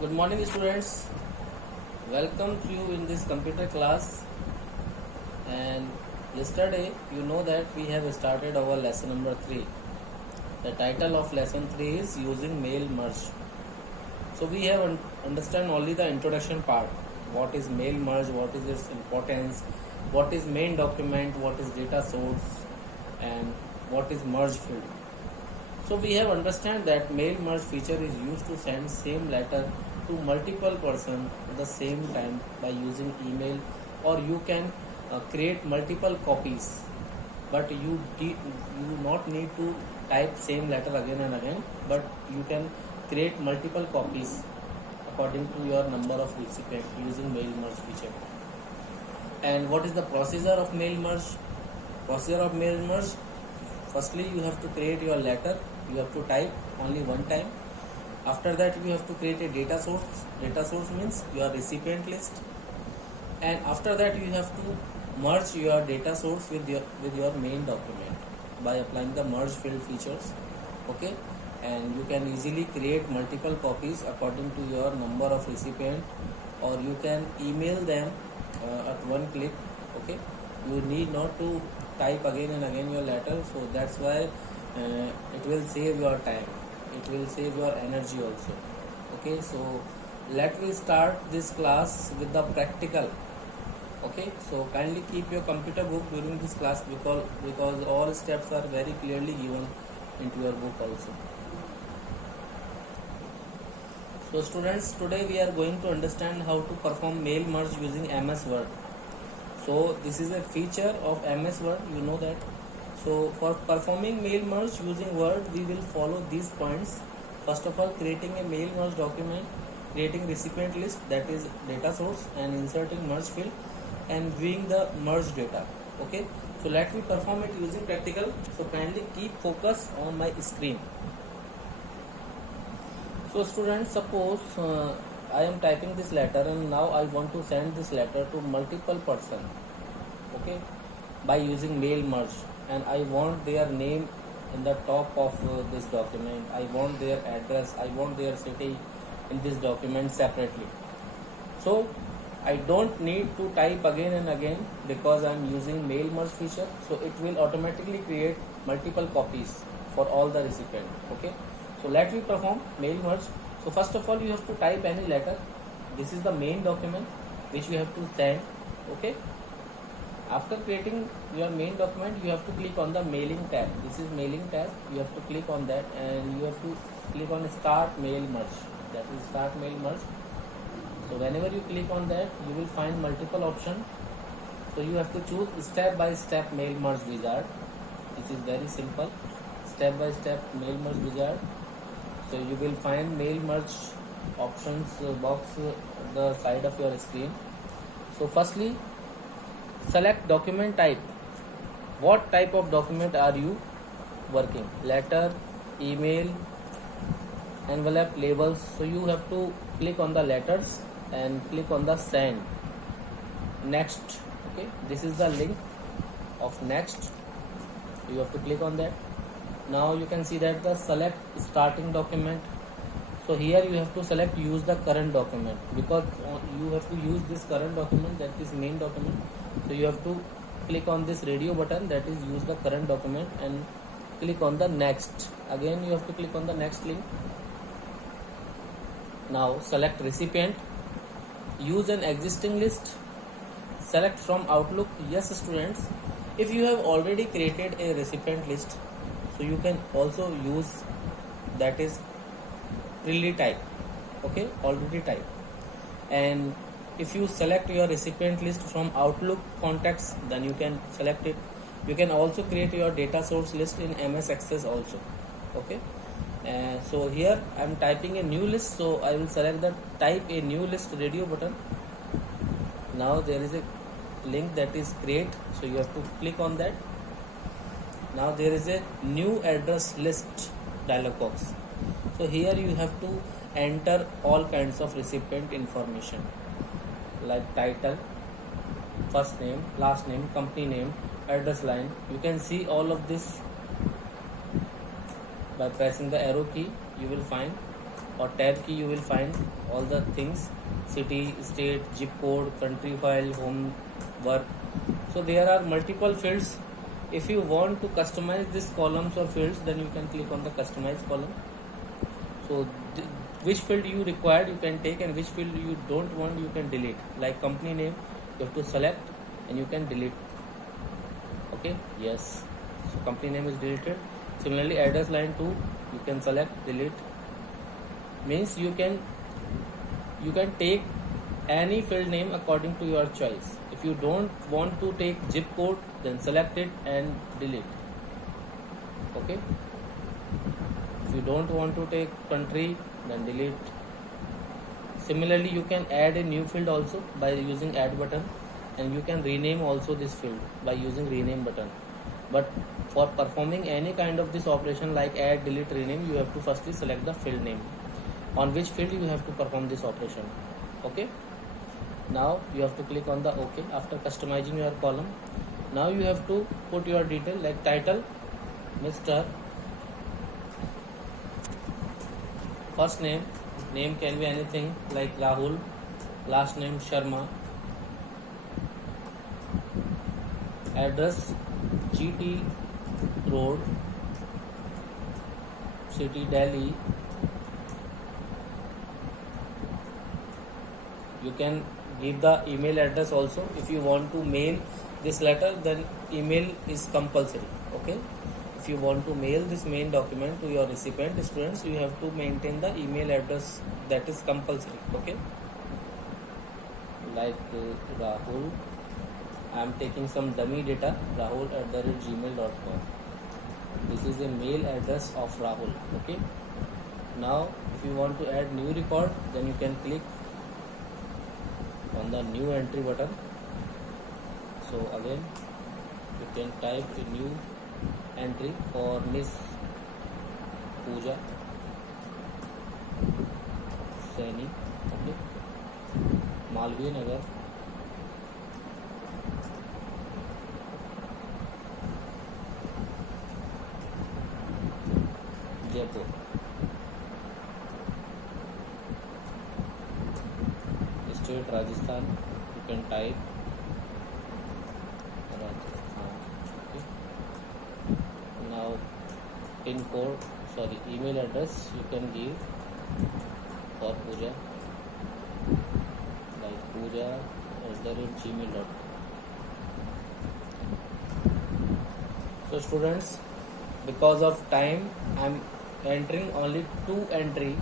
Good morning, students. Welcome to you in this computer class. And yesterday, you know that we have started our lesson number 3. The title of lesson 3 is using mail merge. So we have understand only the introduction part. What is mail merge? What is its importance? What is main document? What is data source? And what is merge field? So we have understand that mail merge feature is used to send same letter to multiple person at the same time by using email, or you can create multiple copies, but you not need to type same letter again and again, but you can create multiple copies according to your number of recipient using mail merge feature. And what is the procedure of mail merge? Procedure of mail merge: firstly you have to create your letter, you have to type only one time. After that you have to create a data source. Data source means your recipient list. And after that you have to merge your data source with your main document by applying the merge field features. Okay, and you can easily create multiple copies according to your number of recipient, or you can email them at one click. Okay, you need not to type again and again your letter, so that's why it will save your time, it will save your energy also. Okay, so let me start this class with the practical. Okay, so kindly keep your computer book during this class, because all steps are very clearly given into your book also. So students, today we are going to understand how to perform mail merge using MS Word. So this is a feature of MS Word, you know that. So for performing mail merge using Word, we will follow these points. First of all, creating a mail merge document, creating recipient list, that is data source, and inserting merge field, and viewing the merge data. Okay, so let me perform it using practical. So kindly keep focus on my screen. So students, suppose I am typing this letter and now I want to send this letter to multiple person. Okay, by using mail merge, and I want their name in the top of this document, I want their address, I want their city in this document separately. So I don't need to type again and again because I am using mail merge feature, so it will automatically create multiple copies for all the recipient. Okay, so let me perform mail merge. So first of all, you have to type any letter. This is the main document which you have to send. Okay, after creating your main document, you have to click on the mailing tab. This is mailing tab, you have to click on that, and you have to click on start mail merge, that is start mail merge. So whenever you click on that, you will find multiple options. So you have to choose step by step mail merge wizard. This is very simple, step by step mail merge wizard. So you will find mail merge options box at the side of your screen. So firstly, select document type. What type of document are you working? Letter, email, envelope, labels. So you have to click on the letters and click on the send. Next. Okay, this is the link of next, you have to click on that. Now you can see that the select starting document. So here you have to select use the current document, because you have to use this current document, that is main document. So you have to click on this radio button, that is use the current document, and click on the next. Again you have to click on the next link. Now select recipient, use an existing list, select from Outlook. Yes students, if you have already created a recipient list, so you can also use, that is really type. Okay, already type. And if you select your recipient list from Outlook contacts, then you can select it. You can also create your data source list in MS Access also. Okay, so here I am typing a new list, so I will select the type a new list radio button. Now there is a link, that is create, so you have to click on that. Now there is a new address list dialog box. So here you have to enter all kinds of recipient information like title, first name, last name, company name, address line. You can see all of this by pressing the arrow key. You will find or tab key, you will find all the things: city, state, zip code, country file, home, work. So there are multiple fields. If you want to customize these columns or fields, then you can click on the customize column. So which field you required you can take, and which field you don't want you can delete. Like company name, you have to select and you can delete. Okay, yes, so company name is deleted. Similarly, address line 2, you can select, delete. Means you can take any field name according to your choice. If you don't want to take zip code, then select it and delete. Okay, if you don't want to take country, then delete. Similarly, you can add a new field also by using add button, and you can rename also this field by using rename button. But for performing any kind of this operation like add, delete, rename, you have to firstly select the field name on which field you have to perform this operation. Okay, now you have to click on the OK after customizing your column. Now you have to put your detail like title, Mr. First name can be anything like Rahul, last name Sharma, address GT Road, city Delhi. You can give the email address also. If you want to mail this letter, then email is compulsory. Okay, if you want to mail this main document to your recipient students, you have to maintain the email address, that is compulsory. Okay, like Rahul, I am taking some dummy data, rahul@gmail.com. This is a mail address of Rahul. Okay, now if you want to add new record, then you can click on the new entry button. So again you can type a new entry for Miss Pooja Saini. Okay, Malviya Nagar, Jaipur. State Rajasthan, you can type Rajasthan. Okay, now pin code, email address you can give for Pooja like pooja@gmail.com. So students, because of time, I am entering only two entry,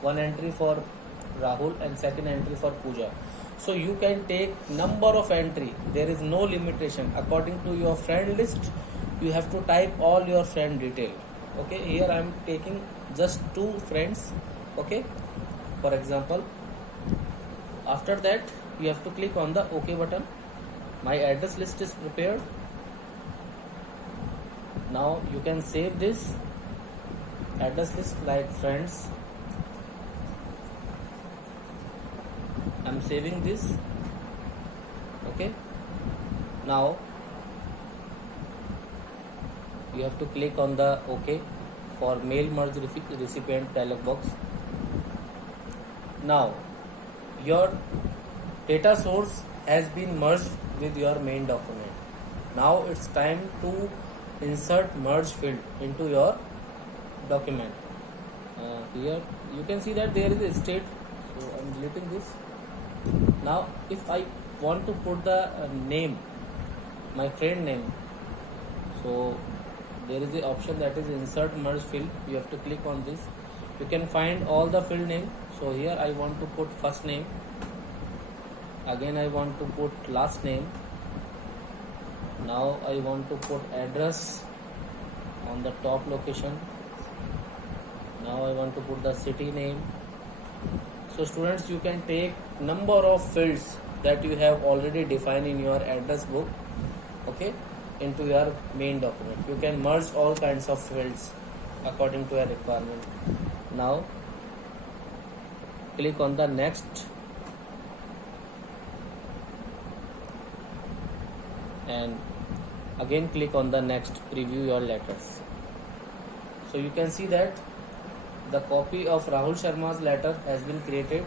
one entry for Rahul and second entry for Pooja. So you can take number of entry. There is no limitation. According to your friend list, you have to type all your friend detail. Okay, here I am taking just 2 friends. Okay, for example. After that, you have to click on the OK button. My address list is prepared. Now you can save this address list like friends. I'm saving this. Okay, now you have to click on the OK for mail merge recipient dialog box. Now your data source has been merged with your main document. Now it's time to insert merge field into your document. Here you can see that there is a state, so I'm deleting this. Now if I want to put the name, my friend name, so there is the option that is insert merge field. You have to click on this. You can find all the field name. So here I want to put first name, again I want to put last name. Now I want to put address on the top location. Now I want to put the city name. So students, you can take number of fields that you have already defined in your address book, okay, into your main document. You can merge all kinds of fields according to your requirement. Now click on the next and again click on the next, preview your letters. So you can see that the copy of Rahul Sharma's letter has been created.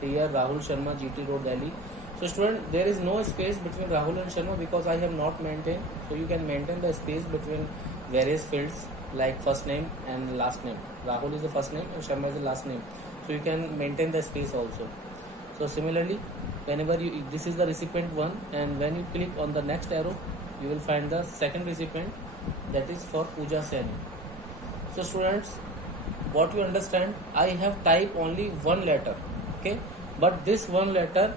Here Rahul Sharma, GT Road, Delhi. So student, there is no space between Rahul and Sharma because I have not maintained. So you can maintain the space between various fields like first name and last name. Rahul is the first name and Sharma is the last name. So you can maintain the space also. So similarly, whenever you, this is the recipient 1, and when you click on the next arrow, you will find the second recipient, that is for Pooja Saini. So students, what you understand, I have typed only one letter, okay, but this one letter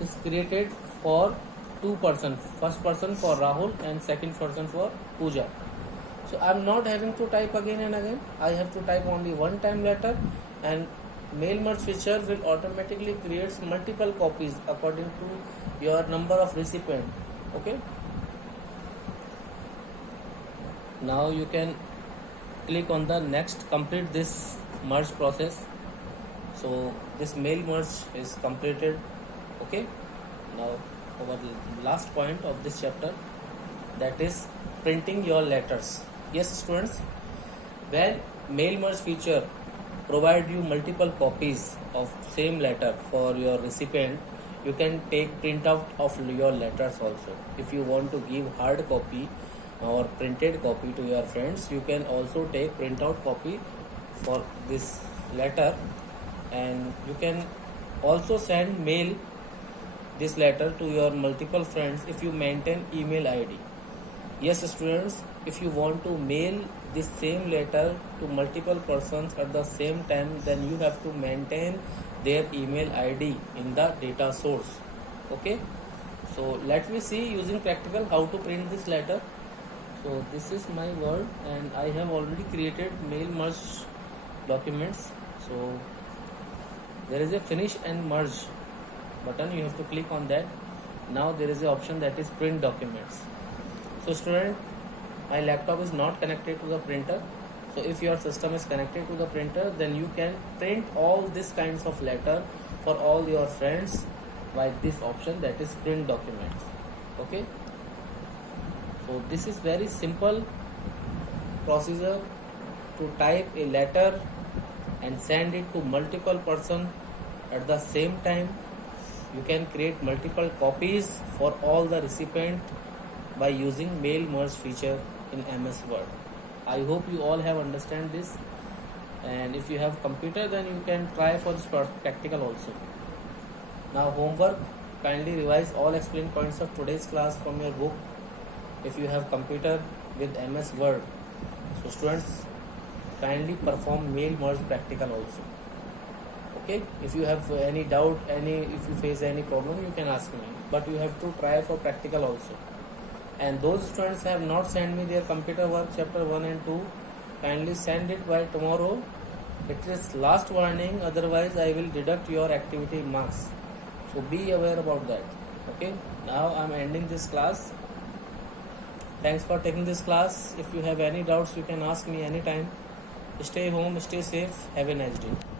is created for two person, first person for Rahul and second person for Pooja. So I am not having to type again and again. I have to type only one time letter, and mail merge feature will automatically creates multiple copies according to your number of recipient. Okay, now you can click on the next, complete this merge process. So this mail merge is completed. Okay, now our last point of this chapter, that is printing your letters. Yes students, when mail merge feature provide you multiple copies of same letter for your recipient, you can take printout of your letters also. If you want to give hard copy or printed copy to your friends, you can also take printout copy for this letter, and you can also send mail this letter to your multiple friends if you maintain email ID. Yes students, if you want to mail this same letter to multiple persons at the same time, then you have to maintain their email ID in the data source. Okay, so let me see using practical how to print this letter. So this is my Word, and I have already created mail merge documents. So there is a finish and merge button, you have to click on that. Now there is an option that is print documents. So student, my laptop is not connected to the printer. So if your system is connected to the printer, then you can print all these kinds of letter for all your friends by this option, that is print documents. Okay, so this is very simple procedure to type a letter and send it to multiple person at the same time. You can create multiple copies for all the recipient by using mail merge feature in MS Word. I hope you all have understand this, and if you have computer, then you can try for this practical also. Now homework, kindly revise all explained points of today's class from your book if you have computer with MS Word. So students, kindly perform mail merge practical also. Okay, if you have any doubt, if you face any problem, you can ask me, but you have to try for practical also. And those students have not sent me their computer work chapter 1 and 2, kindly send it by tomorrow. It is last warning, otherwise I will deduct your activity marks, so be aware about that. Okay, now I am ending this class. Thanks for taking this class. If you have any doubts, you can ask me anytime. Stay home, stay safe, have a nice day.